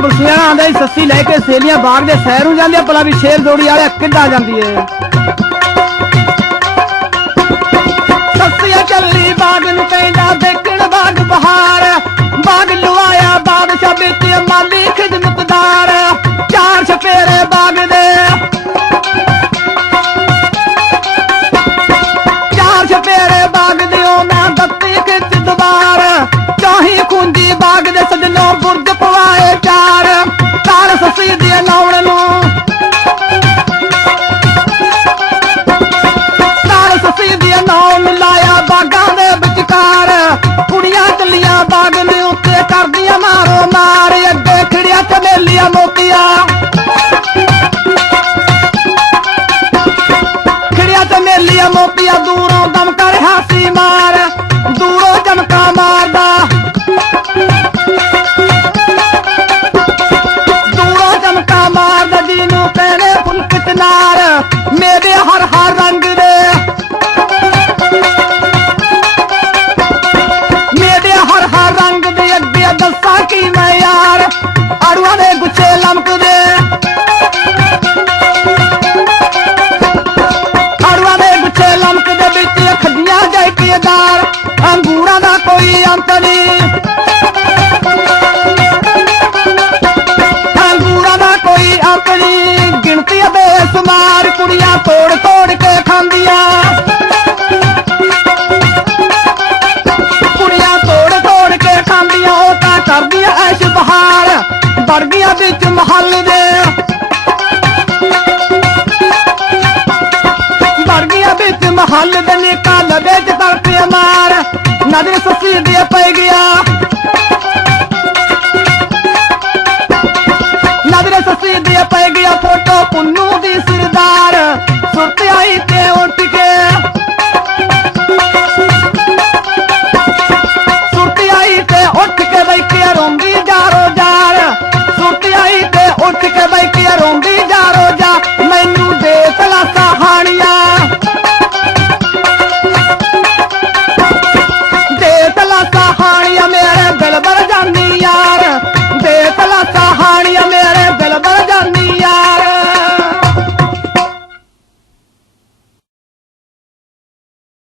बुरसियां आंदा सस्सी लैके सेलियां बाग दे सैर नूं जांदी भला भी शेर जोड़ी वाले किड्डां जांदी है। सस्सिया चली बाग नूं कहंदा देखण बाग बहार बाग लुआया बादशाह बिच माली खिदमतदार चार छफेरे बाग दे चार छफेरे बाग दे ओना दत्ती खिच दवार चाही कुंजी बाग दे सजनों बुर्ज पवाए चार तार ससी दी नौण नूं तार ससी दी नौण लाया बागां दे विचकार कुड़ियां चलियां बाग दे उत्ते करदियां मारो मार अगे खिड़िया चमेलिया मोतिया खिड़िया चमेलिया मोतिया दूरों दम कर हासी मार दूरों चमका मारदा दूरों चमका मारदा जीनू कहने फुलक चनार मेरे हर हर रंग दे मेरे हर हर रंग दे अगे दसा की मैं यार अड़ुआ ने गुच्छे लमक दे अड़ुआ ने गुच्छे लमक दे बिच खड्डियां जायकेदार अंगूरा दा कोई अंत नहीं अंगूरा दा कोई अंत नहीं गिनती बेसुमार कुड़ियां तोड़ तोड़ के खांदियां कुड़ियां तोड़ तोड़ के खांदियां ओ तां करदियां ऐश बहार बढ़ गया बिच महल दे बढ़ गया बिच महल दे निकाल बेच तरफे मार नजर ससी दे पै गया नजर ससी दे पै गया फोटो पुन्न